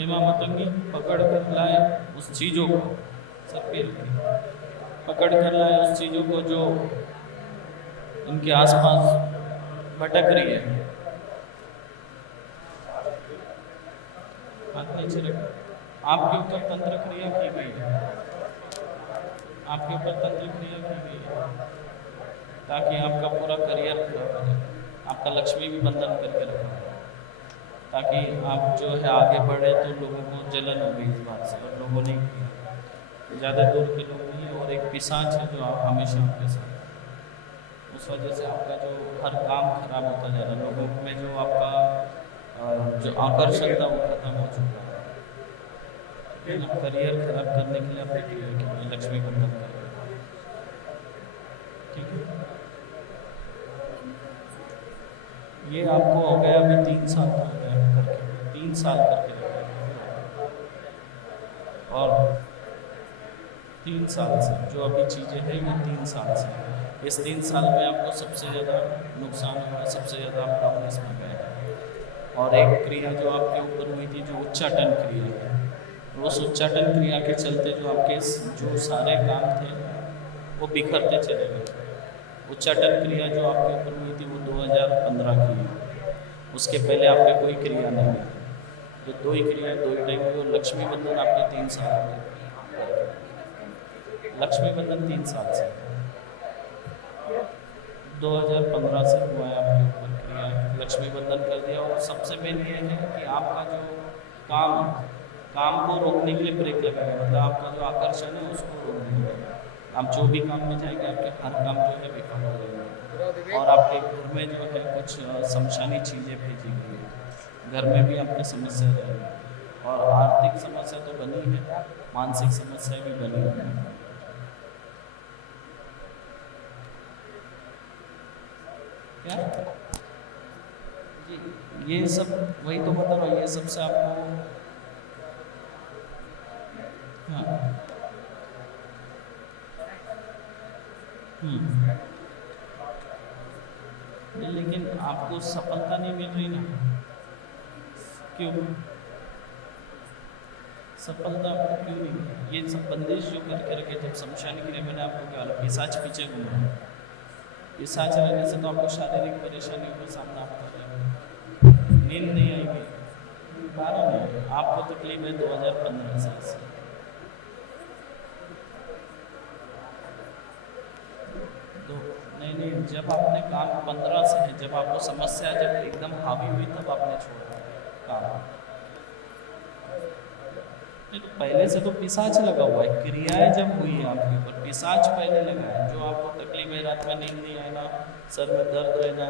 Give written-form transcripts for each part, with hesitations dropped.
हेमा मतंगी पकड़ कर लाए उस चीज़ों को, सब पे पकड़ कर लाए उस चीज़ों को जो इनके आसपास भटक रही है। हाथ नीचे रखो। आपके ऊपर तंत्र क्रिया की गई है, आपके ऊपर तंत्र क्रिया की गई है ताकि आपका पूरा करियर खराब हो जाए, आपका लक्ष्मी भी बंधन करके रखा है ताकि आप जो है आगे बढ़े। तो लोगों को जलन हो गई इस बात से और लोगों ने ज़्यादा दूर के लोग नहीं, और एक पिशाच है जो आप हमेशा आपके साथ, उस वजह से आपका जो हर काम खराब होता जा रहा है, लोगों में जो आपका जो आकर्षण था वो खत्म हो चुका है। करियर खराब करने के लिए आप एक लक्ष्मी बंधन करें, ठीक है। ये आपको हो गया अभी 3 साल तो हो गया करके, 3 साल करके रखा, और 3 साल से जो अभी चीज़ें हैं ये 3 साल से, इस 3 साल में आपको सबसे ज़्यादा नुकसान हुआ, सबसे ज़्यादा आप डाउन इसमें गए। और एक क्रिया जो आपके ऊपर हुई थी जो उच्चाटन क्रिया है, उस उच्चाटन क्रिया के चलते जो आपके जो सारे काम थे वो बिखरते चले गए। उच्चाटन क्रिया जो आपके ऊपर हुई थी वो 2015 की है, उसके पहले आपके कोई क्रिया नहीं हुई थी। जो 2 ही क्रिया 2 ही टाइम हुई, और लक्ष्मी बंधन आपके 3 साल हो गए, लक्ष्मी बंधन 3 साल से, 2015 से हुआ है आपके ऊपर क्रिया, लक्ष्मी बंधन कर दिया। और सबसे मेन ये है कि आपका जो काम को रोकने के लिए ब्रेक लगाएगा, मतलब आपका जो आकर्षण है उसको रोक देंगे। आप जो भी काम में जाएंगे आपके हर काम जो है विफल हो जाएंगे, और आपके घर में जो है कुछ शमशानी चीज़ें भेजी गई है, घर में भी आपकी समस्या रहेगी, और आर्थिक समस्या तो बनी है, मानसिक समस्या भी बनी है। क्या ये सब वही तो बता रहा हूँ, ये सबसे आपको हाँ लेकिन आपको सफलता नहीं मिल रही ना, क्यों सफलता आपको क्यों नहीं? ये सब बंदिश जो करके रखे, जब शमशानी क्रिया मैंने आपको क्या पिशाच पीछे घूमा, पिशाच रहने से तो आपको शारीरिक परेशानियों का सामना आपको करेगा, नींद नहीं आएगी, आपको तकलीफ है 2015 से। तो नहीं, जब आपने काम 15 से है, जब आपको समस्या जब एकदम हावी हुई तब आपने छोड़ा काम। नहीं तो पहले से तो पिशाच लगा हुआ है, क्रियाएं जब हुई है आपके ऊपर पिशाच पहले लगा है, जो आपको तकलीफ है, रात में नींद नहीं आना, सर में दर्द रहना,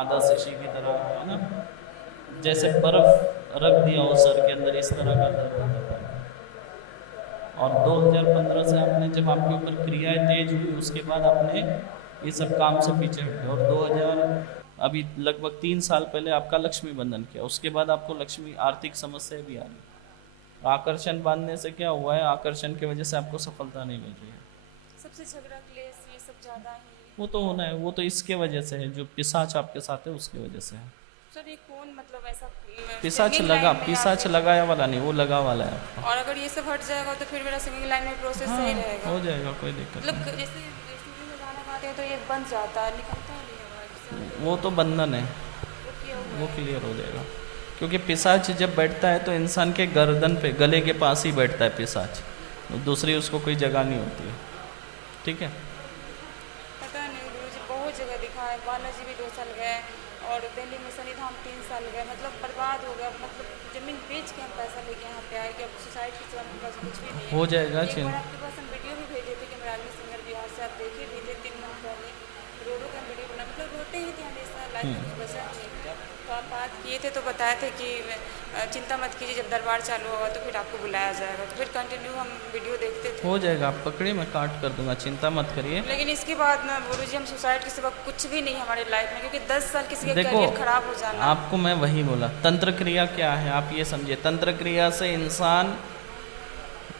आधा शीशी की तरह, है ना, जैसे बर्फ रख दिया हो सर के अंदर, इस तरह का दर्द होता है। और 2015 से आपने जब आपके ऊपर क्रियाएं तेज हुई, उसके बाद आपने ये सब काम से पीछे हटे, और 2000 अभी लगभग 3 साल पहले आपका लक्ष्मी बंधन किया, उसके बाद आपको लक्ष्मी आर्थिक समस्या भी आ रही। आकर्षण बांधने से क्या हुआ है, आकर्षण की वजह से आपको सफलता नहीं मिल रही है। सबसे झगड़ा क्लेश ये सब ज्यादा है। वो तो होना है, वो तो इसके वजह से है, जो पिशाच आपके साथ है उसकी वजह से है। सर ये कौन मतलब ऐसा पिशाच लगा, पिशाच लगाया वाला नहीं, वो लगा वाला है आपका। और अगर ये सब हट जाएगा तो फिर मेरा सिंगिंग लाइन में प्रोसेस सही रहेगा, हो जाएगा, कोई दिक्कत मतलब नहीं। जैसे स्टूडियो में गाना गाते हैं तो ये बंद जाता है, निकलता नहीं है, वो तो बंधन है, वो क्लियर हो जाएगा। क्योंकि पिशाच जब बैठता है तो इंसान के गर्दन पे, गले के पास ही बैठता है पिशाच, दूसरी उसको कोई जगह नहीं होती है, ठीक है। पता नहीं गुरुजी, बहुत जगह दिखा है, बालाजी भी 2 साल गए, और दिल्ली में शनिधाम 3 साल गए, मतलब बर्बाद हो गया, मतलब जमीन बेच के हम पैसा लेके यहाँ पे आए कि अब सुसाइड की सिवा मेरे पास कुछ भी नहीं है। हो जाएगा। एक बार आपके पास हम वीडियो भी भेजे थे कि मराठी सिंगर बिहार से, आप देखे भी थे 3 महीने पहले, रोडों का वीडियो बना, मतलब रोते ही थे हमेशा, लाइफ में बचा नहीं। तो आप बात किए थे तो बताए थे कि चिंता मत कीजिए, जब दरबार चालू होगा तो फिर आपको बुलाया जाएगा, तो फिर कंटिन्यू हम वीडियो देखते थे। हो जाएगा, आप पकड़िए, मैं काट कर दूंगा, चिंता मत करिए। लेकिन इसके बाद ना गुरुजी, हम सुसाइड के सिवा कुछ भी नहीं हमारे लाइफ में, क्योंकि 10 साल किसी का करियर खराब हो जाना। आपको मैं वही बोला, तंत्र क्रिया क्या है आप ये समझिए। तंत्र क्रिया से इंसान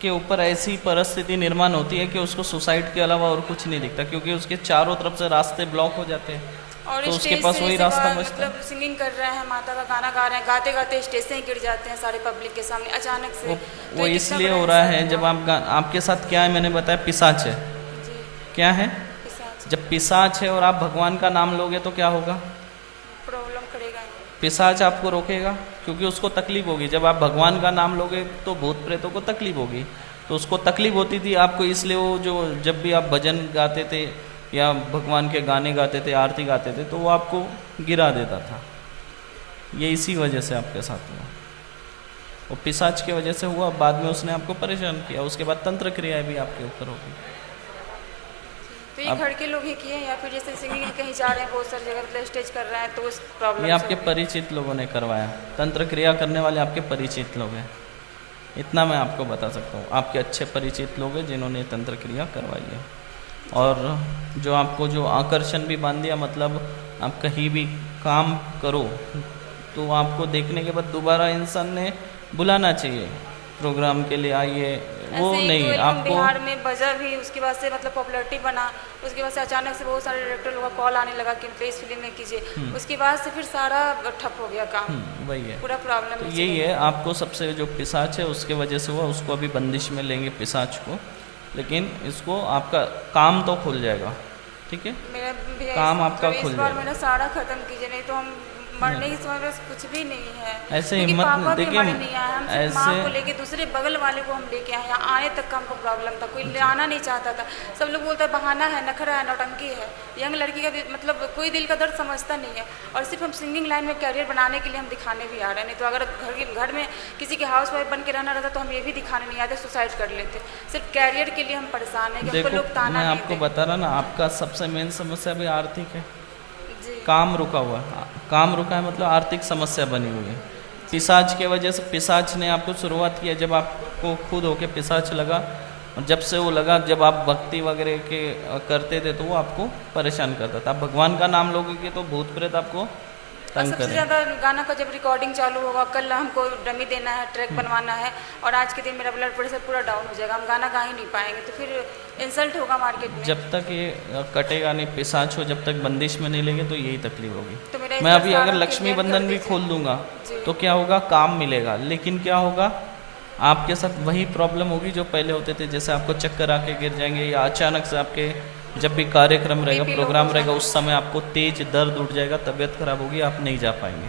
के ऊपर ऐसी परिस्थिति निर्माण होती है कि उसको सुसाइड के अलावा और कुछ नहीं दिखता, क्योंकि उसके चारों तरफ से रास्ते ब्लॉक हो जाते हैं, और तो उसके स्टेज पास से वही जैसे रास्ता बचता है। मतलब सिंगिंग कर रहे हैं, माता का गाना गा रहे हैं, गाते गाते स्टेज से ही गिर जाते हैं सारे पब्लिक के सामने अचानक से। वो तो वो ये कितना इसलिए बड़ा हो रहा है इंसल्ट जब हुआ। आपके साथ क्या है, मैंने बताया पिशाच है। जी। क्या है? पिशाच जब पिशाच है और आप भगवान का नाम लोगे तो क्या होगा? प्रॉब्लम करेगा ही। पिशाच आपको रोकेगा, क्योंकि उसको तकलीफ होगी। जब आप भगवान का नाम लोगे तो भूत प्रेतों को तकलीफ होगी। तो उसको तकलीफ होती थी आपको, इसलिए वो जो जब भी आप भजन गाते थे या भगवान के गाने गाते थे, आरती गाते थे, तो वो आपको गिरा देता था। ये इसी वजह से आपके साथ हुआ। वो पिशाच की वजह से हुआ, बाद में उसने आपको परेशान किया, उसके बाद तंत्र क्रियाएं भी आपके ऊपर होगी। तो ये अब घर के लोग ही किए हैं या फिर जैसे सिंगिंग में कहीं जा रहे हैं बहुत सारी जगह मतलब स्टेज कर रहे हैं तो उस ये प्रॉब्लम से आपके हो गई? परिचित लोगों ने करवाया। तंत्र क्रिया करने वाले आपके परिचित लोग हैं, इतना मैं आपको बता सकता हूँ। आपके अच्छे परिचित लोग हैं जिन्होंने तंत्र क्रिया करवाई है। और जो आपको जो आकर्षण भी बांध दिया, मतलब आप कहीं भी काम करो तो आपको देखने के बाद दोबारा इंसान ने बुलाना चाहिए प्रोग्राम के लिए, आइए, वो ऐसे एक दो नहीं एल्बम आपको। बिहार में बजा भी, उसके बाद से मतलब पॉपुलैरिटी बना, उसके बाद से अचानक से बहुत सारे डायरेक्टर लोगों का कॉल आने लगा कि प्लीज फिल्म में कीजिए, उसके बाद से फिर सारा ठप हो गया काम, वही है। पूरा प्रॉब्लम तो में यही चले है, गए। आपको सबसे जो पिशाच है उसके वजह से हुआ, उसको अभी बंदिश में लेंगे पिशाच को, लेकिन इसको आपका काम तो खुल जाएगा, ठीक है? मेरा भैया काम आपका इस खुल बार जाएगा। मेरा सारा खत्म कीजिए, नहीं तो हम मरने की समय बस कुछ भी नहीं है। ऐसे क्योंकि हिम्मत पापा भी देखिए, हमारे नहीं आए, हम सिर्फ माँ ऐसे को लेके दूसरे बगल वाले को हम लेके आए, यहाँ आने तक का हमको प्रॉब्लम था, कोई ले आना नहीं चाहता था। सब लोग बोलता है बहाना है, नखरा है, नौटंकी है। यंग लड़की का मतलब कोई दिल का दर्द समझता नहीं है। और सिर्फ हम सिंगिंग लाइन में कैरियर बनाने के लिए हम दिखाने भी आ रहे हैं, नहीं तो अगर घर में किसी के हाउस वाइफ बन के रहना रहता तो हम ये भी दिखाने नहीं आते, सुसाइड कर लेते। सिर्फ कैरियर के लिए हम परेशान हैं कि हमको देखो, लोग ताना मैं नहीं आपको दें। बता रहा ना, आपका सबसे मेन समस्या भी आर्थिक है। जी। काम रुका हुआ है, काम रुका है मतलब आर्थिक समस्या बनी हुई है। पिशाच के वजह से, पिशाच ने आपको शुरुआत किया जब आपको खुद होके पिशाच लगा, और जब से वो लगा, जब आप भक्ति वगैरह के करते थे तो वो आपको परेशान करता था। आप भगवान का नाम लोगे तो भूत प्रेत आपको और तंग सबसे करे। ज़्यादा गाना का जब रिकॉर्डिंग चालू होगा, कल हमको डमी देना है, ट्रैक बनवाना है, और आज के दिन मेरा ब्लड प्रेशर पूरा डाउन हो जाएगा, हम गाना गा ही नहीं पाएंगे, तो फिर इंसल्ट होगा मार्केट में। जब तक ये कटेगा नहीं पिशाच हो, जब तक बंदिश में नहीं लेंगे तो यही तकलीफ होगी। तो मेरा मैं इस अभी बार अगर सारा लक्ष्मी क्लियर कर बंधन भी दीजिए। खोल दूंगा जी। तो क्या होगा, काम मिलेगा, लेकिन क्या होगा, आपके साथ वही प्रॉब्लम होगी जो पहले होते थे। जैसे आपको चक्कर आके गिर जाएंगे, या अचानक से आपके जब भी कार्यक्रम रहेगा, BP लो प्रोग्राम हो रहेगा, जाएगा। उस समय आपको तेज दर्द उठ जाएगा, तबीयत खराब होगी, आप नहीं जा पाएंगे,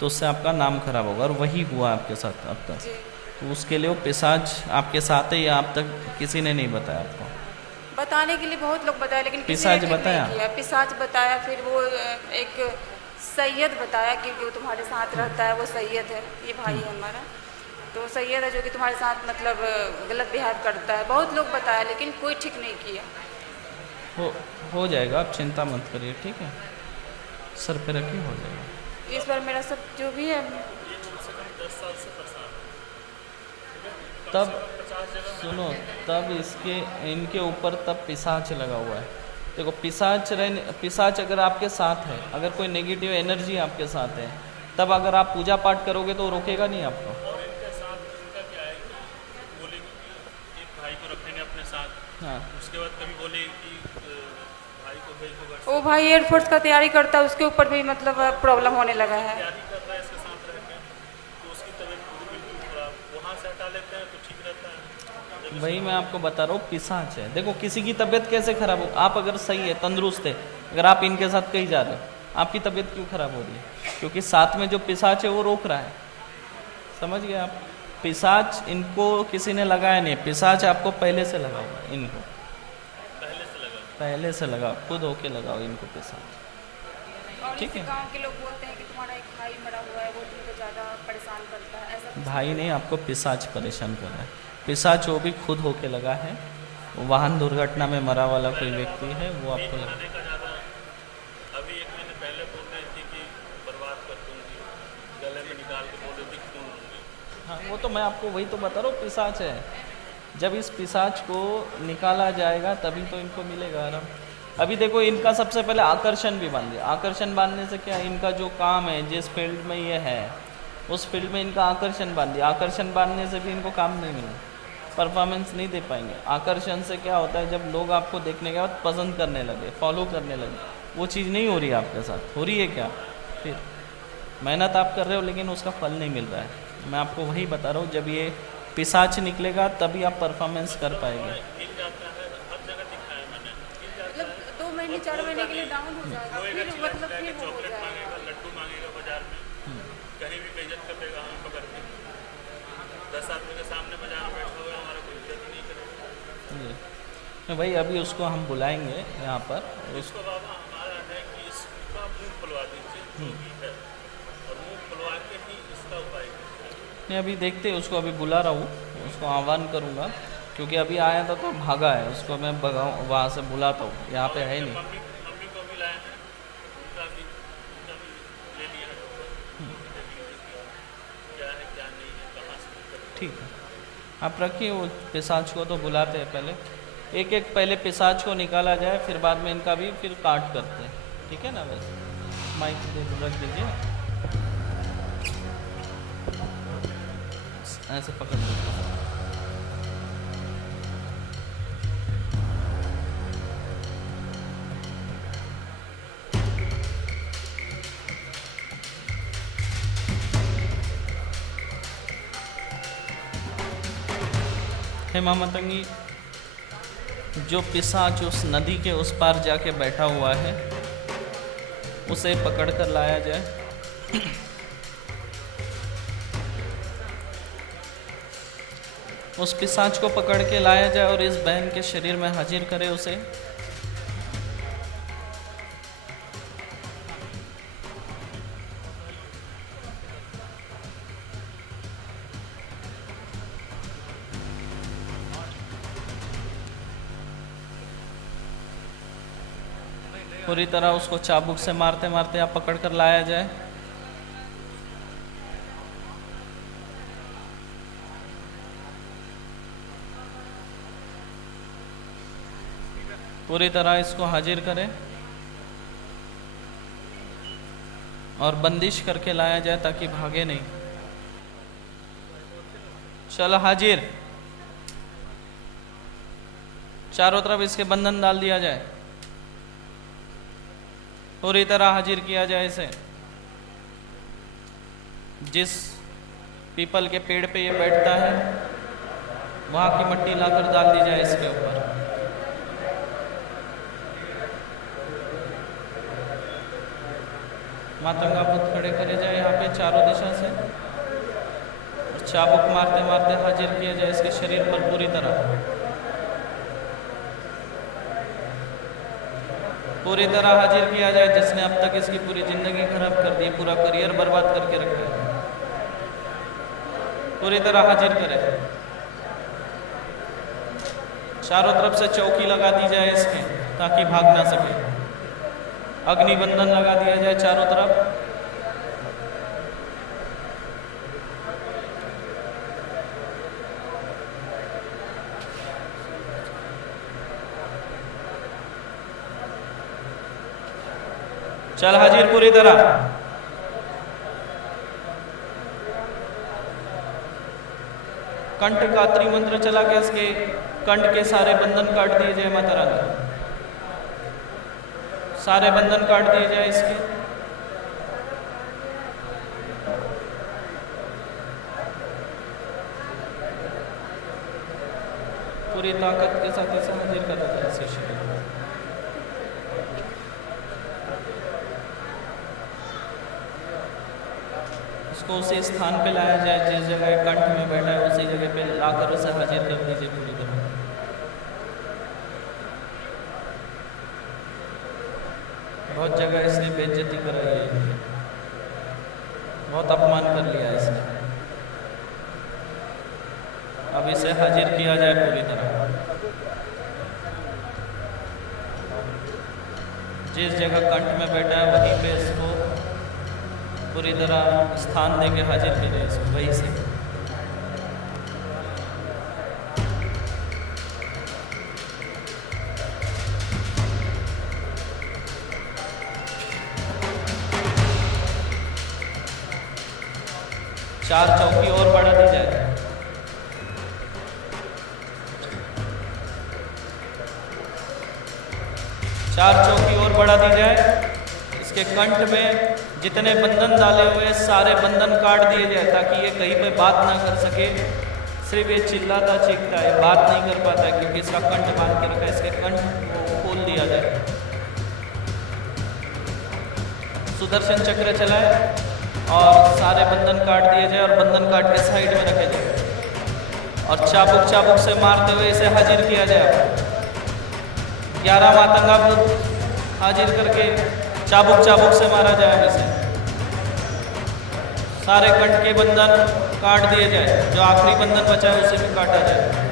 तो उससे आपका नाम खराब होगा। और वही हुआ आपके साथ अब तक। जी। तो उसके लिए वो पिशाच आपके साथ है या आप तक किसी ने नहीं बताया आपको? बताने के लिए बहुत लोग बताया, लेकिन किसी ने पिशाच ठीक नहीं बताया? किया। पिशाच बताया, फिर वो एक सैयद बताया कि जो तुम्हारे साथ रहता है वो सैयद है, ये भाई है हमारा, तो सैयद है जो कि तुम्हारे साथ मतलब गलत बिहेव करता है। बहुत लोग बताया लेकिन कोई ठीक नहीं किया। हो जाएगा, आप चिंता मत करिए, ठीक है? सर पे रखिए, हो जाएगा। इस बार मेरा सब जो भी है, तब सुनो, तब इनके ऊपर तब पिशाच लगा हुआ है। देखो, पिशाच अगर आपके साथ है, अगर कोई नेगेटिव एनर्जी आपके साथ है, तब अगर आप पूजा पाठ करोगे तो रोकेगा नहीं आपको। और इनके साथ इनका क्या है कि बोले कि एक भाई को रखेंगे अपने साथ, हाँ, उसके बाद कभी बोले कि भाई को भेज दो घर से, वो भाई एयरफोर्स का तैयारी करता है, उसके ऊपर भी मतलब प्रॉब्लम होने लगा है। तैयारी कर रहा है इसके साथ रह के, तो उसकी तबीयत पूरी बिल्कुल खराब। वहाँ से हटा लेते हैं तो ठीक रहता है। वही मैं आपको बता रहा हूँ, पिशाच है। देखो, किसी की तबीयत कैसे खराब हो, आप अगर सही है, तंदुरुस्त है, अगर आप इनके साथ कहीं जा रहे हो, आपकी तबीयत क्यों खराब हो रही है? क्योंकि साथ में जो पिशाच है वो रोक रहा है। समझ गए आप? पिशाच इनको किसी ने लगाया नहीं, पिशाच आपको पहले से लगा हुआ है। इनको पहले से लगा, खुद होके लगाओ इनको पिशाच। और ठीक इसी है। गांव के लोग बोलते हैं कि तुम्हारा एक भाई मरा हुआ है, वो तुमको ज़्यादा परेशान करता है, ऐसा कुछ भाई नहीं, आपको पिशाच परेशान कर रहा है। पिशाच वो भी खुद होके लगा है। वो वाहन दुर्घटना में मरा वाला कोई व्यक्ति है, वो आपको लगा। खाने का ज़्यादा, अभी 1 महीने पहले बोल रही थी कि बर्बाद कर दूँगी, गले में निकाल के बोल रही थी खून लूँगी। हाँ, वो तो मैं आपको वही तो बता रहा हूँ, पिशाच है। जब इस पिशाच को निकाला जाएगा तभी तो इनको मिलेगा आराम। अभी देखो, इनका सबसे पहले आकर्षण भी बांध दिया। आकर्षण बांधने से क्या, इनका जो काम है, जिस फील्ड में ये है, उस फील्ड में इनका आकर्षण बांध दिया। आकर्षण बांधने से भी इनको काम नहीं मिला, परफॉर्मेंस नहीं दे पाएंगे। आकर्षण से क्या होता है, जब लोग आपको देखने के बाद पसंद करने लगे, फॉलो करने लगे, वो चीज़ नहीं हो रही है आपके साथ, हो रही है क्या? फिर मेहनत आप कर रहे हो लेकिन उसका फल नहीं मिल रहा है। मैं आपको वही बता रहा हूँ, जब ये पिशाच निकलेगा तभी आप परफॉर्मेंस कर पाएंगे। हिल जाता है, हर जगह दिखाया मैंने, हिल जाता है। मतलब 2 महीने 4 महीने के लिए डाउन हो जाएगा, रोएगा, फिर चिल्ला मतलब चिल्ला के फिर वो हो चॉकलेट जाएगा। मांगेगा, लड्डू मांगेगा बाजार में, कहीं भी बेइज्जत कर देगा हमें पकड़ के। 10 आदमी के सामने बाजार में बैठा हुआ है, हमारा कोई इज्जत ही नहीं करेगा। जी नहीं भाई, अभी उसको हम बुलाएंगे यहाँ पर। इसको बाबा हमारा है कि इसका मुंह खुलवा दीजिए जो भी है, और मुंह खुलवा के ही इसका उपाय कीजिए। नहीं अभी देखते हैं, उसको अभी बुला रहा हूँ, उसको आह्वान करूँगा, क्योंकि अभी आया था तो भागा है। उसको मैं भगाऊँ, वहाँ से बुलाता हूँ, यहाँ पे है नहीं। मम्मी को भी लाए हैं, उनका भी ले लिया है डॉक्टर, क्या है क्या नहीं है, कहाँ से। ठीक है, आप रखिए, वो पिशाच को तो बुलाते हैं पहले, एक एक पहले पिशाच को निकाला जाए, फिर बाद में इनका भी फिर काट करते हैं। ठीक है ना? वैसे माइक दे रख दीजिए, ऐसे पकड़ लीजिए। हेमा मातंगी, जो पिशाच उस नदी के उस पार जाके बैठा हुआ है, उसे पकड़ कर लाया जाए। उस पिशाच को पकड़ के लाया जाए और इस बहन के शरीर में हाजिर करे उसे। पूरी तरह उसको चाबुक से मारते मारते आप पकड़ कर लाया जाए। पूरी तरह इसको हाजिर करें और बंदिश करके लाया जाए ताकि भागे नहीं। चल हाजिर, चारों तरफ इसके बंधन डाल दिया जाए, पूरी तरह हाजिर किया जाए इसे। जिस पीपल के पेड़ पे ये बैठता है वहां की मिट्टी लाकर डाल दी जाए इसके ऊपर। मातंगा बुत खड़े करे जाए यहाँ पे चारों दिशा से, और चाबुक मारते मारते हाजिर किया जाए इसके शरीर पर पूरी तरह। पूरी तरह हाजिर किया जाए जिसने अब तक इसकी पूरी जिंदगी खराब कर दी, पूरा करियर बर्बाद करके रखा है। पूरी तरह हाजिर करे। चारों तरफ से चौकी लगा दी जाए इसके ताकि भाग ना सके। अग्निबंधन लगा दिया जाए चारों तरफ। चल हाजिर पूरी तरह। कंठ का त्रिमंत्र चला के इसके कंठ के सारे बंधन काट दिए जाए। माता रानी, सारे बंधन काट दिए जाए इसके। पूरी ताकत के साथ इसे हाजिर कर देता है इसके शरीर में। उसको उसी स्थान पे लाया जाए जिस जगह कंठ में बैठा है, उसी जगह पे लाकर उसे हाजिर कर दीजिए पूरी तरह। बहुत जगह इसने बेइज्जती कराई है, बहुत अपमान कर लिया इसने। अब इसे हाजिर किया जाए पूरी तरह। जिस जगह कंठ में बैठा है वहीं पे इसको पूरी तरह स्थान देके हाजिर किया जाए इसको वहीं से। चार चौकी और बढ़ा दी जाए। चार चौकी और बढ़ा दी जाए। इसके कंठ में जितने बंधन डाले हुए हैं सारे बंधन काट दिए जाए, ताकि ये कहीं पे बात ना कर सके। सिर्फ ये चिल्लाता चीखता है, बात नहीं कर पाता है, क्योंकि इसका कंठ बांध के रखा है। इसके कंठ को खोल दिया जाए। सुदर्शन चक्र चलाए और सारे बंधन काट दिए जाए और बंधन काट के साइड में रखे जाए और चाबुक से मारते हुए इसे हाजिर किया जाए। 11 मातंगा भूत हाजिर करके चाबुक से मारा जाए। इसे सारे कंठ के बंधन काट दिए जाए, जो आखिरी बंधन बचा है उसे भी काटा जाए।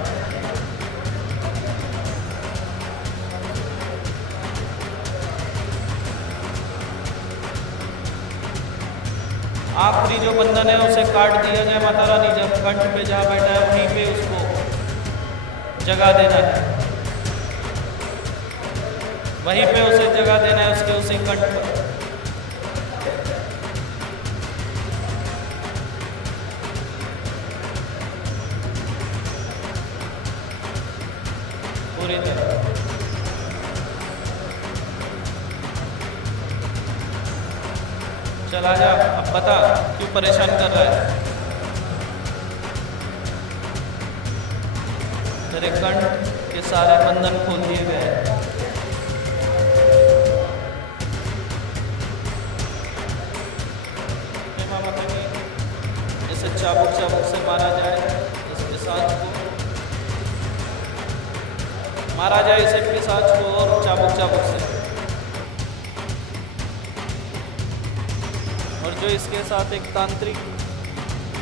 आखिरी जो बंधन है उसे काट दिया जाए। माता रानी जब कंठ पे जहाँ बैठा है वहीं पे उसको जगह देना है, वहीं पे उसे जगह देना है, उसके उसी कंठ पर। पूरी तरह चला जा। अब बता क्यों परेशान कर रहा है। तेरे कंठ के सारे बंधन खोल दिए गए हैं। इसे चाबुक से मारा जाए। इसके साथ को मारा जाए, इसे पिशाच को और चाबुक से। और जो इसके साथ एक तांत्रिक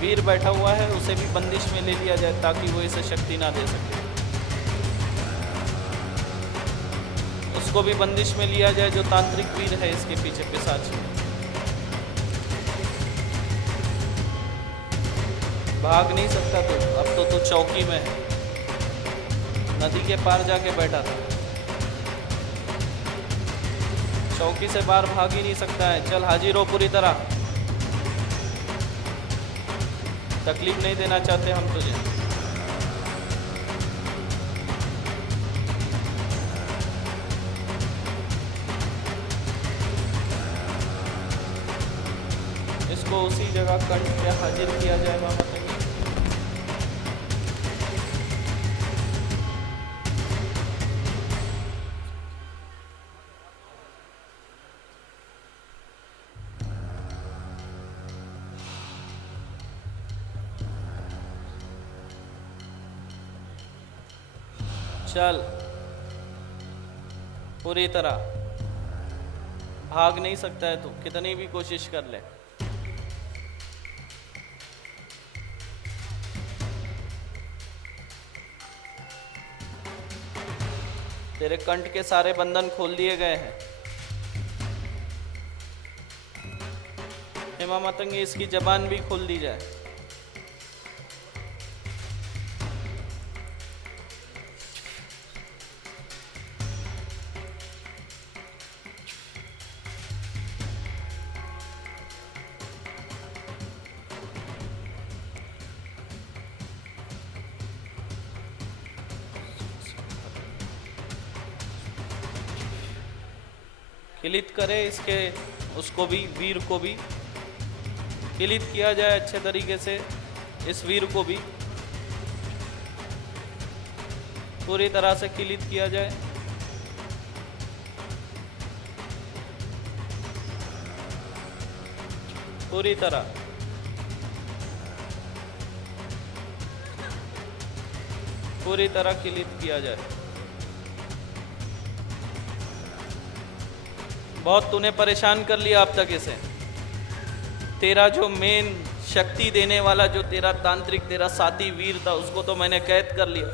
वीर बैठा हुआ है उसे भी बंदिश में ले लिया जाए, ताकि वो इसे शक्ति ना दे सके। उसको भी बंदिश में लिया जाए, जो तांत्रिक वीर है इसके पीछे पिशाच। भाग नहीं सकता तू, अब तो तू चौकी में है। नदी के पार जाके बैठा था, चौकी से बाहर भाग ही नहीं सकता है। चल हाजिर हो पूरी तरह। तकलीफ नहीं देना चाहते हम तुझे। इसको उसी जगह कंठ पे हाजिर किया जाए। मामा चल पूरी तरह। भाग नहीं सकता है तू, कितनी भी कोशिश कर ले। तेरे कंठ के सारे बंधन खोल दिए गए हैं। हेमा मातंगी, इसकी जबान भी खोल दी जाए। किलित करे इसके, उसको भी, वीर को भी किलित किया जाए अच्छे तरीके से। इस वीर को भी पूरी तरह से किलित किया जाए। पूरी तरह किलित किया जाए। बहुत तूने परेशान कर लिया अब तक इसे। तेरा जो मेन शक्ति देने वाला, जो तेरा तांत्रिक, तेरा साथी वीर था, उसको तो मैंने कैद कर लिया।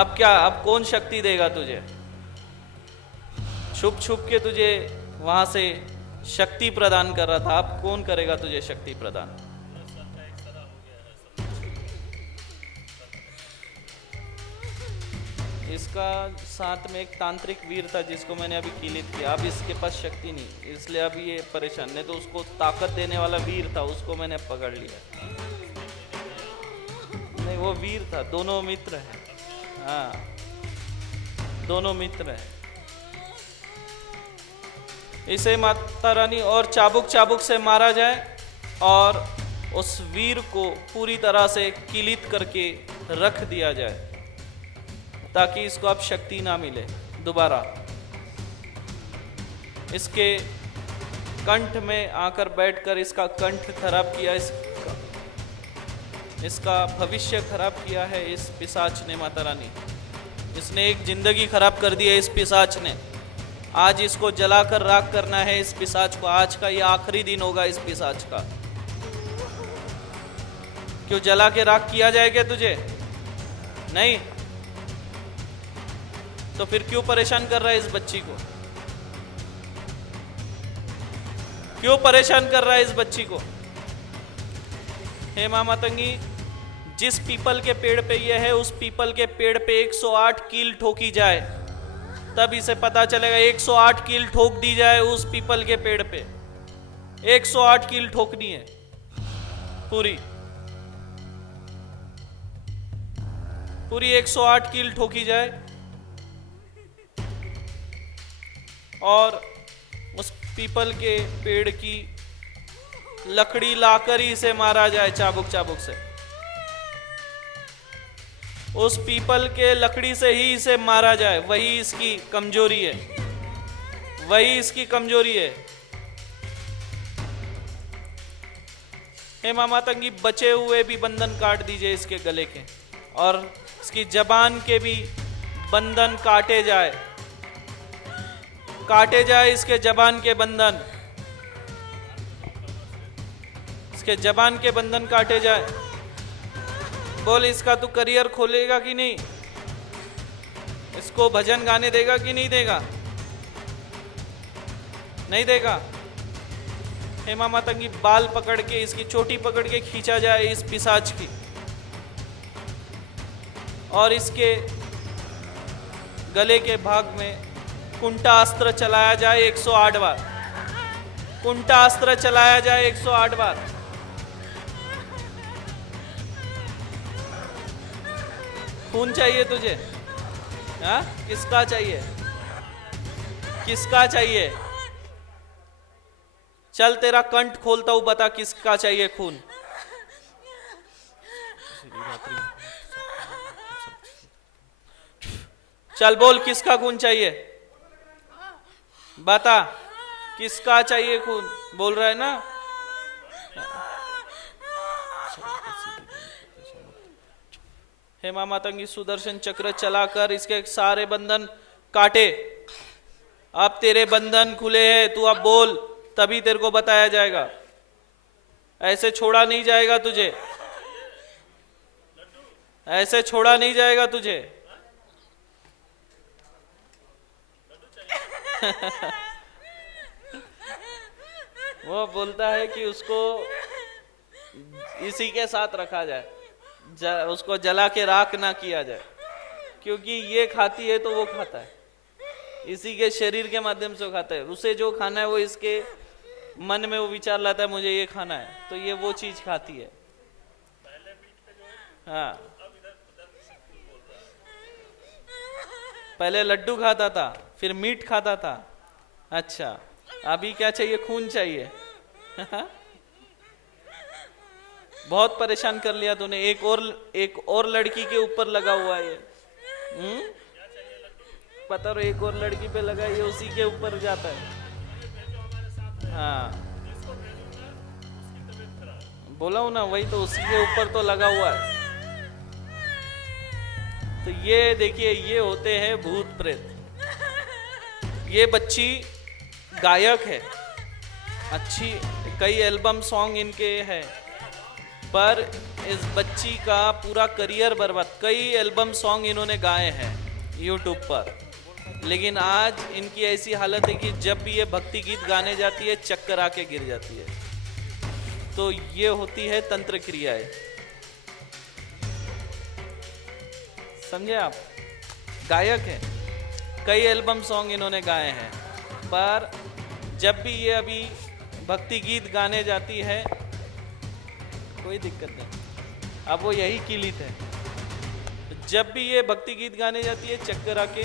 अब क्या, अब कौन शक्ति देगा तुझे? छुप छुप के तुझे वहां से शक्ति प्रदान कर रहा था, अब कौन करेगा तुझे शक्ति प्रदान? इसका साथ में एक तांत्रिक वीर था जिसको मैंने अभी किलित किया। अब इसके पास शक्ति नहीं, इसलिए अभी ये परेशान। नहीं तो उसको ताकत देने वाला वीर था, उसको मैंने पकड़ लिया। नहीं, वो वीर था। दोनों मित्र हैं। हाँ, दोनों मित्र हैं। इसे माता रानी और चाबुक चाबुक से मारा जाए और उस वीर को पूरी तरह से किलित करके रख दिया जाए ताकि इसको अब शक्ति ना मिले दोबारा। इसके कंठ में आकर बैठकर इसका कंठ खराब किया, इसका भविष्य खराब किया है इस पिशाच ने माता रानी। इसने एक जिंदगी खराब कर दी है इस पिशाच ने। आज इसको जलाकर राख करना है इस पिशाच को। आज का ये आखिरी दिन होगा इस पिशाच का। क्यों जला के राख किया जाएगा तुझे? नहीं तो फिर क्यों परेशान कर रहा है इस बच्ची को? क्यों परेशान कर रहा है इस बच्ची को? हे मां मातंगी, जिस पीपल के पेड़ पे ये है उस पीपल के पेड़ पे 108 कील ठोकी जाए, तब इसे पता चलेगा। 108 कील ठोक दी जाए उस पीपल के पेड़ पे। 108 कील ठोकनी है पूरी 108 कील ठोकी जाए और उस पीपल के पेड़ की लकड़ी लाकर ही इसे मारा जाए चाबुक चाबुक से। उस पीपल के लकड़ी से ही इसे मारा जाए। वही इसकी कमजोरी है, वही इसकी कमजोरी है। हे मां मातंगी, बचे हुए भी बंधन काट दीजिए इसके गले के और इसकी जबान के भी बंधन काटे जाए, काटे जाए इसके जबान के बंधन, इसके जबान के बंधन काटे जाए। बोल, इसका तू करियर खोलेगा कि नहीं? इसको भजन गाने देगा कि नहीं देगा? नहीं देगा। हे मां मातंगी, बाल पकड़ के इसकी चोटी पकड़ के खींचा जाए इस पिशाच की और इसके गले के भाग में कुंटा अस्त्र चलाया जाए 108 बार। कुंटा अस्त्र चलाया जाए 108 बार। खून चाहिए तुझे? हाँ, किसका चाहिए? किसका चाहिए? चल तेरा कंठ खोलता हूं, बता किसका चाहिए खून। चल बोल, किसका खून चाहिए? बता किसका चाहिए खून? बोल रहा है ना? हे मां मातंगी, सुदर्शन चक्र चलाकर इसके सारे बंधन काटे। अब तेरे बंधन खुले हैं, तू अब बोल, तभी तेरे को बताया जाएगा। ऐसे छोड़ा नहीं जाएगा तुझे, ऐसे छोड़ा नहीं जाएगा तुझे। वो बोलता है कि उसको इसी के साथ रखा जाए, उसको जला के राख ना किया जाए, क्योंकि ये खाती है तो वो खाता है, इसी के शरीर के माध्यम से वो खाता है। उसे जो खाना है वो इसके मन में वो विचार लाता है, मुझे ये खाना है, तो ये वो चीज खाती है। हाँ, पहले लड्डू खाता था, फिर मीट खाता था। अच्छा, अभी क्या चाहिए? खून चाहिए। बहुत परेशान कर लिया तूने। एक और लड़की के ऊपर लगा हुआ है ये। पता रहो, एक और लड़की पे लगा, ये उसी के ऊपर जाता है। हाँ, बोला हूं ना, वही तो उसी के ऊपर तो लगा हुआ है। तो ये देखिए, ये होते हैं भूत प्रेत। ये बच्ची गायक है, अच्छी, कई एल्बम सॉन्ग इनके हैं, पर इस बच्ची का पूरा करियर बर्बाद। कई एल्बम सॉन्ग इन्होंने गाए हैं यूट्यूब पर, लेकिन आज इनकी ऐसी हालत है कि जब भी ये भक्ति गीत गाने जाती है चक्कर आके गिर जाती है। तो ये होती है तंत्र क्रियाएं, समझे आप? गायक है, कई एल्बम सॉन्ग इन्होंने गाए हैं, पर जब भी ये अभी भक्ति गीत गाने जाती है कोई दिक्कत नहीं, अब वो यही किलित है। जब भी ये भक्ति गीत गाने जाती है चक्कर आके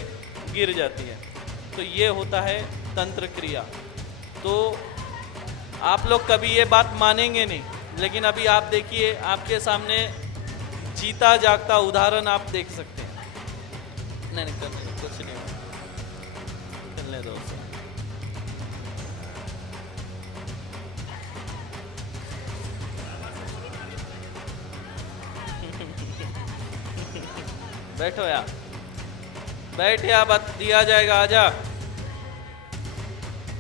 गिर जाती है। तो ये होता है तंत्र क्रिया। तो आप लोग कभी ये बात मानेंगे नहीं, लेकिन अभी आप देखिए, आपके सामने जीता जागता उदाहरण आप देख सकते हैं। नहीं करने दो, कुछ नहीं होगा, चलने दो उसे। बैठो यार, बैठ या बात दिया जाएगा, आजा।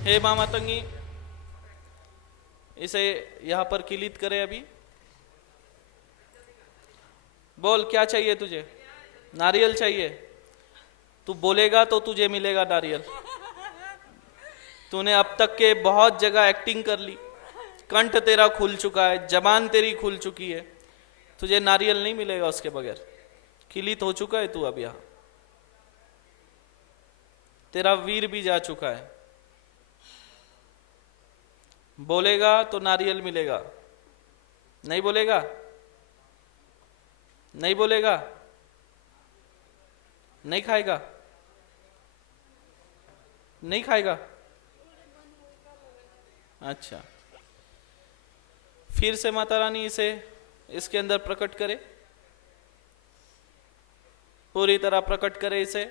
हे मामा तंगी, इसे यहां पर किलित करे अभी। बोल क्या चाहिए तुझे? नारियल चाहिए? तू बोलेगा तो तुझे मिलेगा नारियल। तूने अब तक के बहुत जगह एक्टिंग कर ली, कंठ तेरा खुल चुका है, जबान तेरी खुल चुकी है, तुझे नारियल नहीं मिलेगा उसके बगैर। किलित हो चुका है तू अब यहां, तेरा वीर भी जा चुका है। बोलेगा तो नारियल मिलेगा, नहीं बोलेगा? नहीं बोलेगा? नहीं खाएगा? नहीं खाएगा? अच्छा, फिर से माता रानी इसे इसके अंदर प्रकट करे, पूरी तरह प्रकट करे इसे।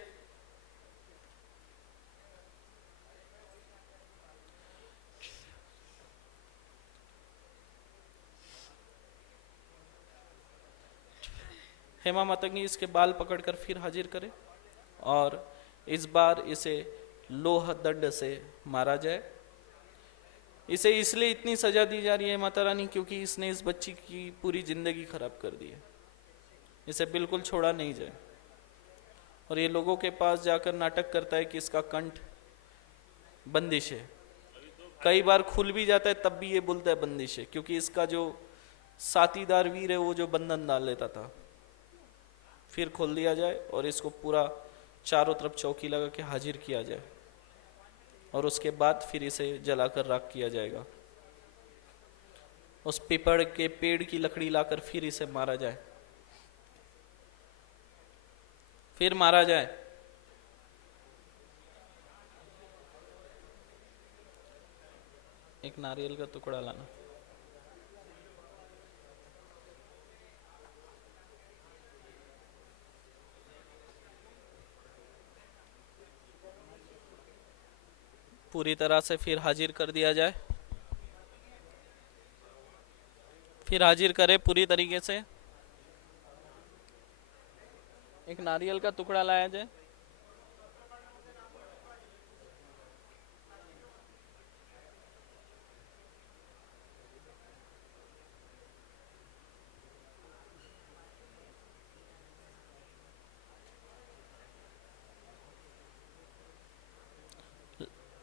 हेमा मातंगी इसके बाल पकड़कर फिर हाजिर करे और इस बार इसे लोह दंड से मारा जाए। इसे इसलिए इतनी सजा दी जा रही है माता रानी क्योंकि इसने इस बच्ची की पूरी जिंदगी खराब कर दी है। इसे बिल्कुल छोड़ा नहीं जाए। और ये लोगों के पास जाकर नाटक करता है कि इसका कंठ बंदिश है। कई बार खुल भी जाता है तब भी ये बोलता है बंदिश है, क्योंकि इसका जो साथीदार वीर है वो जो बंधन डाल लेता था, फिर खोल दिया जाए और इसको पूरा चारों तरफ चौकी लगा के हाजिर किया जाए और उसके बाद फिर इसे जलाकर राख किया जाएगा। उस पीपड़ के पेड़ की लकड़ी लाकर फिर इसे मारा जाए, फिर मारा जाए। एक नारियल का टुकड़ा लाना। पूरी तरह से फिर हाजिर कर दिया जाए, फिर हाजिर करे पूरी तरीके से। एक नारियल का टुकड़ा लाया जाए।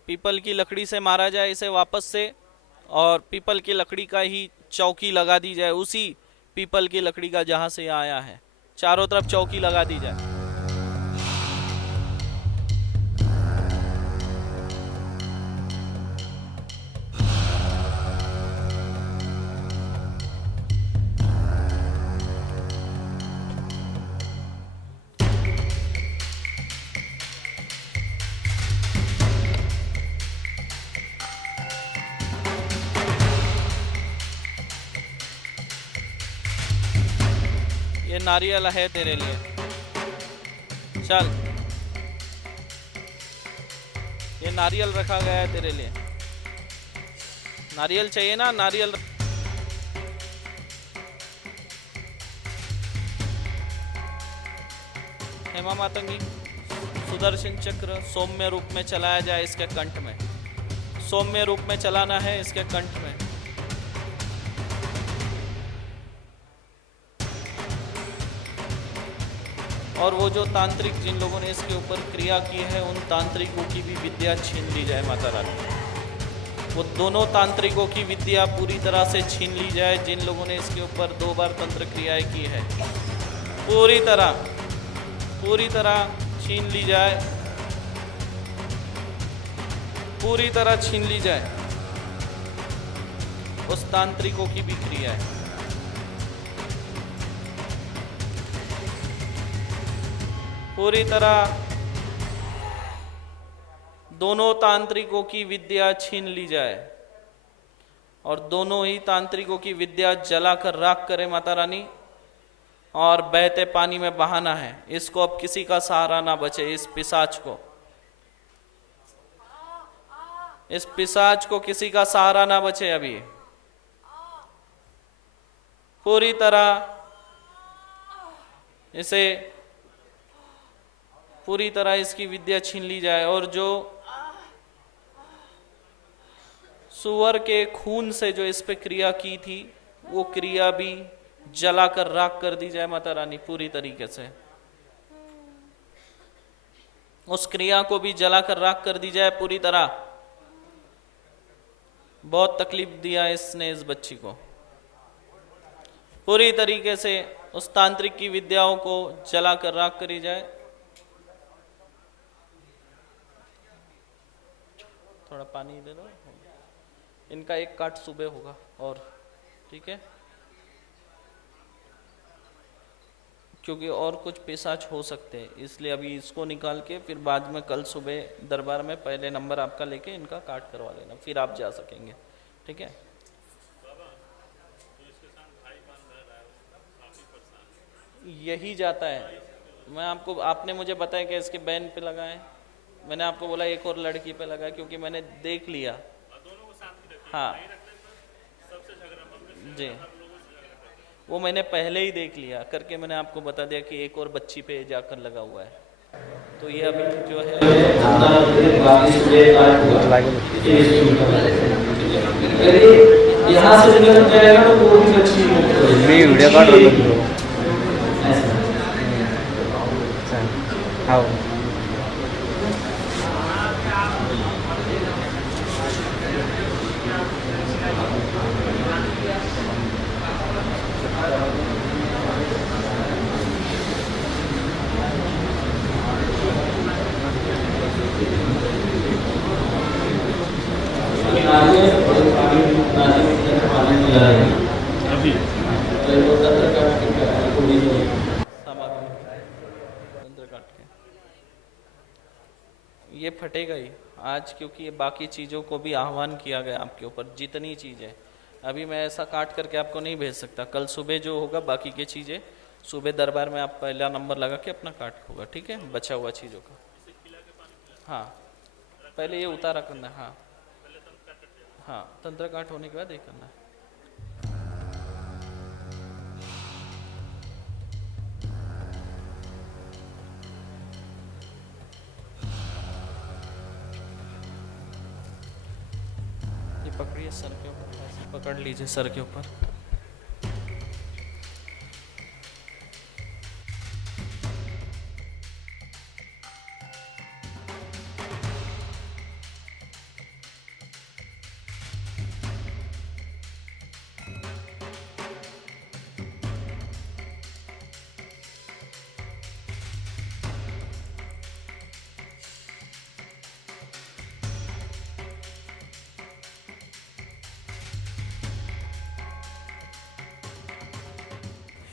पीपल की लकड़ी से मारा जाए इसे वापस से, और पीपल की लकड़ी का ही चौकी लगा दी जाए, उसी पीपल की लकड़ी का जहां से आया है चारों तरफ चौकी लगा दी जाए। ये नारियल है तेरे लिए, चल। ये नारियल रखा गया है तेरे लिए। नारियल चाहिए ना? नारियल। हेमा मातंगी, सुदर्शन चक्र सौम्य रूप में चलाया जाए इसके कंठ में। सौम्य रूप में चलाना है इसके कंठ में। और वो जो तांत्रिक जिन लोगों ने इसके ऊपर क्रिया की है उन तांत्रिकों की भी विद्या छीन ली जाए माता रानी। वो दोनों तांत्रिकों की विद्या पूरी तरह से छीन ली जाए जिन लोगों ने इसके ऊपर 2 बार तंत्र क्रियाएं की है। पूरी तरह छीन ली जाए, पूरी तरह छीन ली जाए उस तांत्रिकों की भी क्रिया है। पूरी तरह दोनों तांत्रिकों की विद्या छीन ली जाए और दोनों ही तांत्रिकों की विद्या जलाकर राख करे माता रानी, और बहते पानी में बहाना है। इसको अब किसी का सहारा ना बचे। इस पिशाच को, इस पिशाच को किसी का सहारा ना बचे। अभी पूरी तरह इसे, पूरी तरह इसकी विद्या छीन ली जाए, और जो सुअर के खून से जो इस पे क्रिया की थी वो क्रिया भी जलाकर राख कर दी जाए माता रानी पूरी तरीके से। उस क्रिया को भी जलाकर राख कर दी जाए पूरी तरह। बहुत तकलीफ दिया इसने इस बच्ची को। पूरी तरीके से उस तांत्रिक की विद्याओं को जलाकर राख करी जाए। थोड़ा पानी दे दो। इनका एक काट सुबह होगा और ठीक है, क्योंकि और कुछ पिशाच हो सकते हैं, इसलिए अभी इसको निकाल के फिर बाद में कल सुबह दरबार में पहले नंबर आपका लेके इनका काट करवा लेना, फिर आप जा सकेंगे। ठीक है। यही जाता है। मैं आपको, आपने मुझे बताया कि इसके बहन पे लगा है, मैंने आपको बोला एक और लड़की पे लगा है, क्योंकि मैंने देख लिया। हाँ जी, वो मैंने पहले ही देख लिया करके मैंने आपको बता दिया कि एक और बच्ची पे जाकर लगा हुआ है। तो ये अभी जो है यहाँ से निकल जाएगा तो वो भी बच्ची वीडियो काट ये फटेगा ही आज, क्योंकि ये बाकी चीज़ों को भी आह्वान किया गया आपके ऊपर, जितनी चीज़ें। अभी मैं ऐसा काट करके आपको नहीं भेज सकता। कल सुबह जो होगा बाकी की चीज़ें सुबह दरबार में आप पहला नंबर लगा के अपना काट होगा। ठीक है, बचा हुआ चीज़ों का। हाँ, पहले ये उतारा करना है। हाँ हाँ, तंत्र काट होने के बाद ये करना है। पकड़िए सर के ऊपर, ऐसे पकड़ लीजिए सर के ऊपर।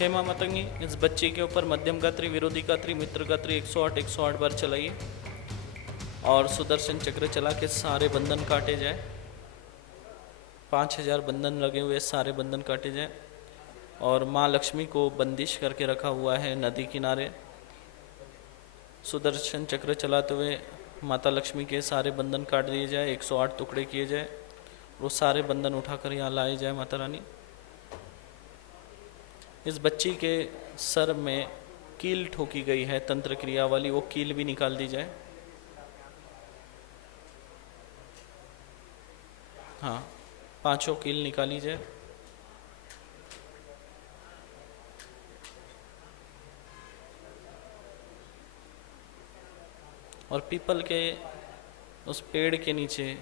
हेमा मतंगी, इस बच्चे के ऊपर मध्यम गात्री, विरोधी गात्री, मित्र गात्री 108 बार चलाइए और सुदर्शन चक्र चला के सारे बंधन काटे जाए। 5000 बंधन लगे हुए, सारे बंधन काटे जाए। और माँ लक्ष्मी को बंदिश करके रखा हुआ है नदी किनारे। सुदर्शन चक्र चलाते हुए माता लक्ष्मी के सारे बंधन काट दिए जाए, 108 टुकड़े किए जाए। वो सारे बंधन उठाकर यहाँ लाए जाए माता रानी। इस बच्ची के सर में कील ठोकी गई है तंत्र क्रिया वाली, वो कील भी निकाल दी जाए। हाँ, 5 कील निकाली जाए। और पीपल के उस पेड़ के नीचे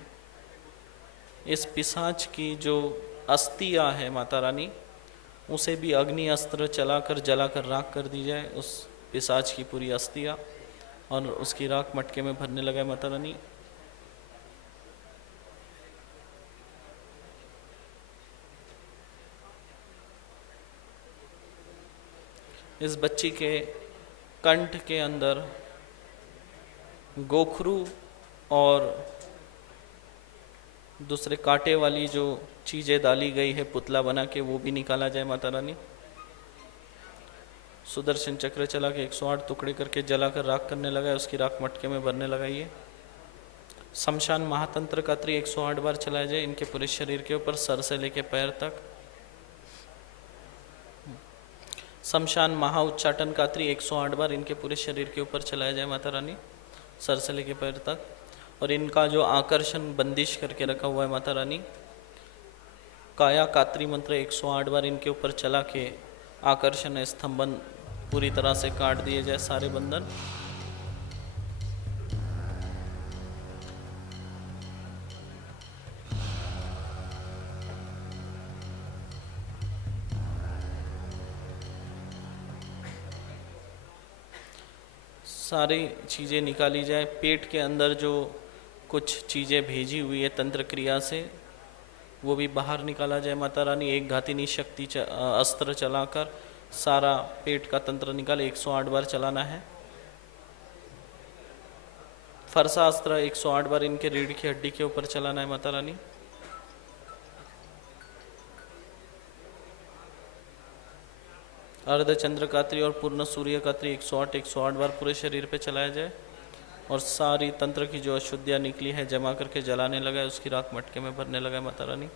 इस पिशाच की जो अस्थियां है माता रानी, उसे भी अग्नि अस्त्र चलाकर जलाकर राख कर दी जाए। उस पिशाच की पूरी अस्थियां, और उसकी राख मटके में भरने लगा माता रानी। इस बच्ची के कंठ के अंदर गोखरू और दूसरे कांटे वाली जो चीज़ें डाली गई है पुतला बना के, वो भी निकाला जाए माता रानी। सुदर्शन चक्र चला के 108 टुकड़े करके जलाकर राख करने लगा है, उसकी राख मटके में भरने लगाइए। शमशान महातंत्र का 108 बार चलाया जाए इनके पूरे शरीर के ऊपर, सर से लेके पैर तक। शमशान महा उच्चाटन का 108 बार इनके पूरे शरीर के ऊपर चलाया जाए माता रानी, सर से लेके पैर तक। और इनका जो आकर्षण बंदिश करके रखा हुआ है माता रानी, काया कात्री मंत्र 108 बार इनके ऊपर चला के आकर्षण स्तंभन पूरी तरह से काट दिए जाए सारे बंधन। सारी चीज़ें निकाली जाए। पेट के अंदर जो कुछ चीज़ें भेजी हुई है तंत्र क्रिया से, वो भी बाहर निकाला जाए माता रानी। एक घातिनी शक्ति अस्त्र चलाकर सारा पेट का तंत्र निकाले, 108 बार चलाना है। फरसा अस्त्र 108 बार इनके रीढ़ की हड्डी के ऊपर चलाना है माता रानी। अर्धचंद्र कात्री और पूर्ण सूर्य कात्री 108 बार पूरे शरीर पे चलाया जाए। और सारी तंत्र की जो अशुद्धियाँ निकली है जमा करके जलाने लगा है, उसकी राख मटके में भरने लगा है माता रानी।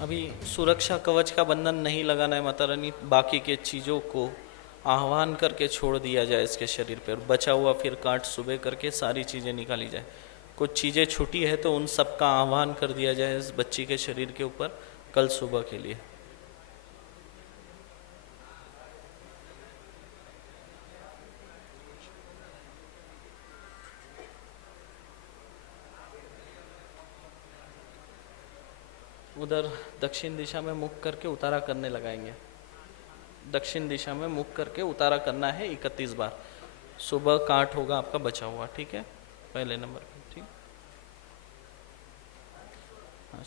अभी सुरक्षा कवच का बंधन नहीं लगाना है माता रानी, बाकी के चीज़ों को आह्वान करके छोड़ दिया जाए इसके शरीर पे, और बचा हुआ फिर काट सुबह करके सारी चीज़ें निकाली जाए। कुछ चीज़ें छूटी है तो उन सब का आह्वान कर दिया जाए इस बच्ची के शरीर के ऊपर कल सुबह के लिए। उधर दक्षिण दिशा में मुख करके उतारा करने लगाएंगे। दक्षिण दिशा में मुख करके उतारा करना है 31 बार। सुबह काट होगा आपका बचा हुआ, ठीक है, पहले नंबर पे, ठीक। हाँ।